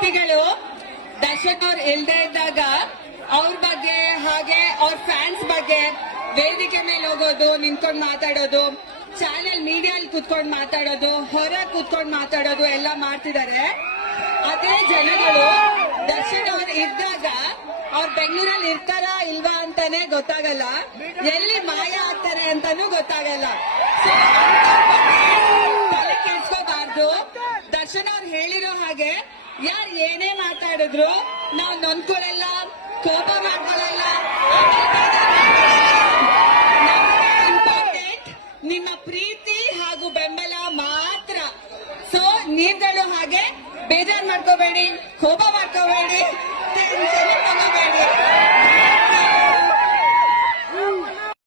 ವ್ಯಕ್ತಿಗಳು ದರ್ಶನ್ ಅವ್ರು ಇಲ್ದೇ ಇದ್ದಾಗ ಅವ್ರ ಬಗ್ಗೆ ಹಾಗೆ ಅವ್ರ ಫ್ಯಾನ್ಸ್ ಬಗ್ಗೆ ವೇದಿಕೆ ಮೇಲೆ ಹೋಗೋದು, ನಿಂತ್ಕೊಂಡು ಮಾತಾಡೋದು, ಚಾನೆಲ್ ಮೀಡಿಯಲ್ಲಿ ಕುತ್ಕೊಂಡು ಮಾತಾಡೋದು, ಹೊರ ಕುತ್ಕೊಂಡು ಮಾತಾಡೋದು ಎಲ್ಲ ಮಾಡ್ತಿದ್ದಾರೆ. ಅದೇ ಜನಗಳು ದರ್ಶನ್ ಅವ್ರು ಇದ್ದಾಗ ಅವ್ರು ಬೆಂಗಳೂರಲ್ಲಿ ಇರ್ತಾರಾ ಇಲ್ವಾ ಅಂತಾನೆ ಗೊತ್ತಾಗಲ್ಲ, ಎಲ್ಲಿ ಮಾಯ ಆಗ್ತಾರೆ ಅಂತಾನೂ ಗೊತ್ತಾಗಲ್ಲ. ತಲೆ ಕೆಡ್ಸ್ಕೋಬಾರ್ದು. ದರ್ಶನ್ ಅವ್ರು ಹೇಳಿರೋ ಹಾಗೆ ಯಾರು ಏನೇ ಮಾತಾಡಿದ್ರು ನಾವು ನೊಂದ್ಕೊಳ್ಳಲ್ಲ, ಕೋಪ ಮಾಡ್ಕೊಳ್ಳಲ್ಲ. ಇಂಪಾರ್ಟೆಂಟ್ ನಿಮ್ಮ ಪ್ರೀತಿ ಹಾಗೂ ಬೆಂಬಲ ಮಾತ್ರ. ಸೊ ನೀವುಗಳು ಹಾಗೆ ಬೇಜಾರ್ ಮಾಡ್ಕೋಬೇಡಿ, ಕೋಪ ಮಾಡ್ಕೋಬೇಡಿ.